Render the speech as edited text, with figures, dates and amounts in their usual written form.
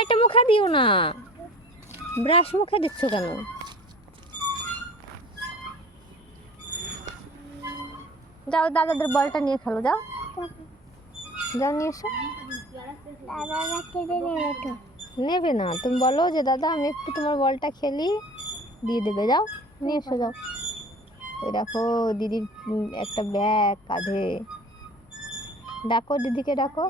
এটা মুখে দিও না, ব্রাশ মুখে দিচ্ছ কেন? যাও দাদাদের বলটা নিয়ে খেলো, যাও যাও নিয়ে এসো। নেবে না, তুমি বলো যে দাদা আমি একটু তোমার বলটা খেলি, দিয়ে দেবে। যাও নিয়ে এসো, যাও। ওই দেখো দিদির একটা ব্যাগ কাঁধে, ডাকো দিদিকে ডাকো।